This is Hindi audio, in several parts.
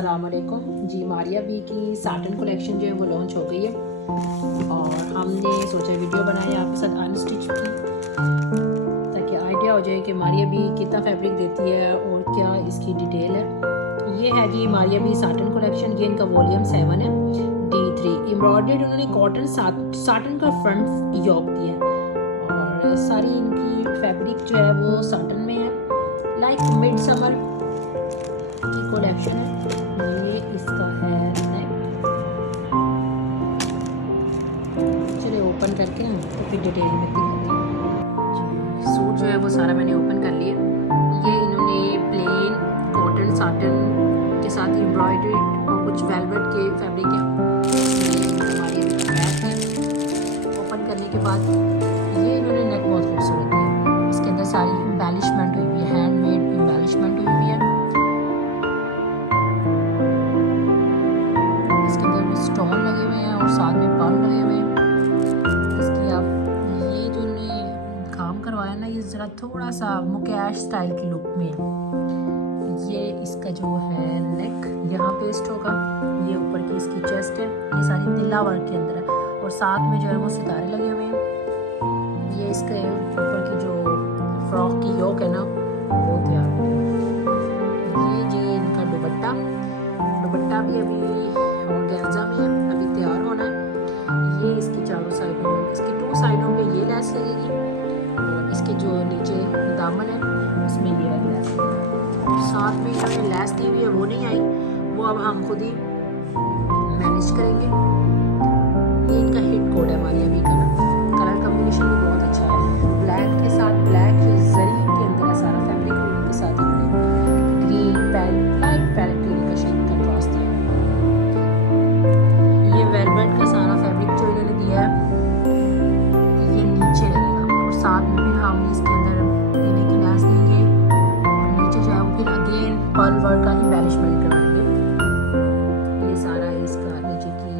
अस्सलामुअलैकुम जी। मारिया बी की साटन कलेक्शन जो है वो लॉन्च हो गई है और हमने सोचा वीडियो बनाए आपके साथ अनस्टिच की, ताकि आइडिया हो जाए कि मारिया बी कितना फैब्रिक देती है और क्या इसकी डिटेल है। ये है जी मारिया बी साटन कलेक्शन। ये इनका वॉल्यूम 7 है, D3 एम्ब्रॉयडर्ड। उन्होंने कॉटन साटन का फ्रंट योक दिया है और सारी इनकी फैब्रिक जो है वो साटन में है। लाइक मिड समर की कलेक्शन है। ये इसका है नेक। चलिए ओपन करके ना तो फिर डिटेल में दिखाते हैं। सूट जो है वो सारा मैंने ओपन कर लिया। ये इन्होंने प्लेन कॉटन साटन के साथ एम्ब्रॉयडरी और कुछ वेलवेट के फैब्रिक है। हमारी बैक है। ओपन करने के बाद ये इन्होंने नेक बहुत खूबसूरत दिया। इसके अंदर सारी एम्बेलिशमेंट हुई हुई है, हैंडमेड एम्बेलिशमेंट हुई हुई है। इसके अंदर भी स्टोन लगे हुए हैं और साथ में पर्ल लगे हुए हैं। इसकी आप ये जो ने काम करवाया ना, ये ज़रा थोड़ा सा मुकेश स्टाइल की लुक में है। ये इसका जो है नेक यहाँ पेस्ट होगा, ये ऊपर की इसकी चेस्ट है। ये सारी तिल्ला वर्क के अंदर है और साथ में जो है वो सितारे लगे हुए हैं। ये इसके ऊपर की जो फ्रॉक की योक है ना वो तैयार हो गया। ये जी इनका दुपट्टा भी अभी ऑर्गेन्जा में है, अभी तैयार होना है। ये इसकी चारों साइडों में, इसकी 2 साइडों पे ये लेस लगेगी और इसके जो नीचे दामन है उसमें ये वाली लेस लगेगी। और साथ में इन्होंने लेस दी हुई है, वो नहीं आई, वो अब हम खुद ही मैनेज करेंगे। ये इनका हिट कोड है मारिया बी का ना। कलर कॉम्बिनेशन भी बहुत अच्छा है। ब्लैक के साथ ब्लैक जरी के अंदर है सारा फैब्रिक और उनके साथ इन्होंने ग्रीन लाइट पैरेट ग्रीन का शेड कंट्रास्ट दिया। ये वेलवेट का सारा फैब्रिक जो इन्होंने दिया है ये नीचे लगेगा और साथ में फिर हम इसके अंदर गले की लैस देंगे और नीचे जो है वो फिर अगेन पर्ल वर्क का एम्बेलिशमेंट कराएंगे। ये सारा इसका नीचे की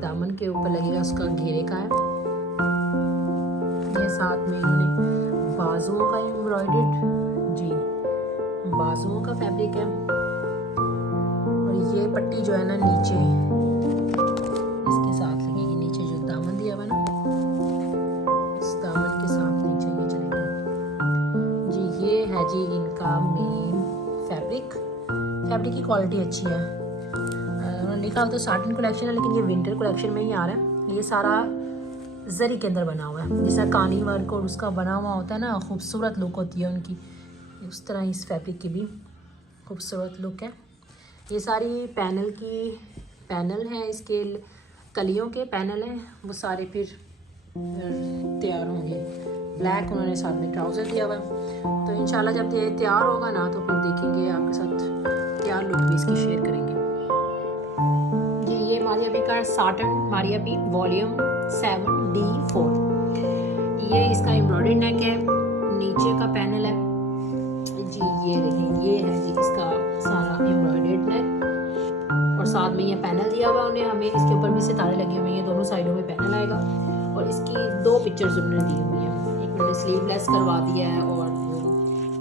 दामन के ऊपर लगेगा, उसका घेरे का है। ये साथ में इन्होंने बाजुओं का एम्ब्रॉयडर्ड जी बाजुओं का फैब्रिक है और ये पट्टी जो है ना नीचे इसके साथ लगेगी। नीचे जो दामन दिया हुआ ना, इस दामन के साथ नीचे ये चलेगी जी। ये है जी इनका मेन फैब्रिक की क्वालिटी अच्छी है। उन्होंने लिखा हो तो साटन कलेक्शन है, लेकिन ये विंटर कलेक्शन में ही आ रहा है। ये सारा जरी के अंदर बना हुआ है, जैसा कानी वर्क और उसका बना हुआ होता है ना, खूबसूरत लुक होती है उनकी। उस तरह इस फैब्रिक की भी खूबसूरत लुक है। ये सारी पैनल हैं, इसके कलियों के पैनल हैं, वो सारे फिर तैयार होंगे। ब्लैक उन्होंने साथ में ट्राउज़र दिया हुआ, तो इंशाल्लाह जब ये तैयार होगा ना तो फिर देखेंगे आपके साथ क्या लुक भी इसकी शेयर करेंगे। ये मारिया बी का satin Maria B volume 7 D4। ये इसका एम्ब्रॉयडर्ड नेक है, नीचे का पैनल है जी। ये देखें, ये है जी इसका सारा एम्ब्रॉयडर्ड नेक और साथ में ये पैनल दिया हुआ उन्हें हमें। इसके ऊपर भी सितारे लगे हुए हैं, दोनों साइडों में पैनल आएगा और इसकी 2 पिक्चर्स उन्होंने दी हुई है। एक उन्होंने स्लीवलेस करवा दिया है और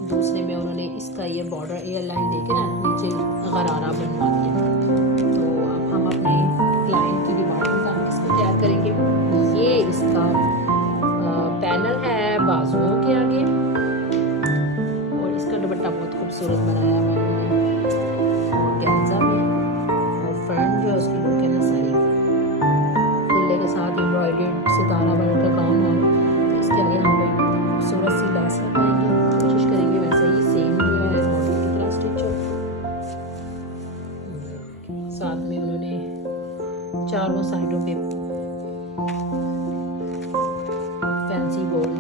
दूसरे में उन्होंने इसका ये बॉर्डर एयर लाइन देके ना नीचे गरारा बनवा दिया। तो अब हम अपने क्लाइंट की डिमांड के साथ इसको तैयार करेंगे। ये इसका पैनल है बाजुओं के आगे और इसका दुपट्टा बहुत खूबसूरत बनाया हुआ है ऑर्गेन्जा में और फ्रंट जो है उसकी लुक है ना सारी तिल्ले के साथ एम्ब्रॉयडर्ड सितारा वर्क का काम हो। तो इसके लिए हम लोग खूबसूरत सी लेस लगाएंगे, कोशिश करेंगे वैसे ही सेम जो है मॉडल की तरह स्टिच हो। साथ में उन्होंने चारों साइडों पे फैंसी गोल्ड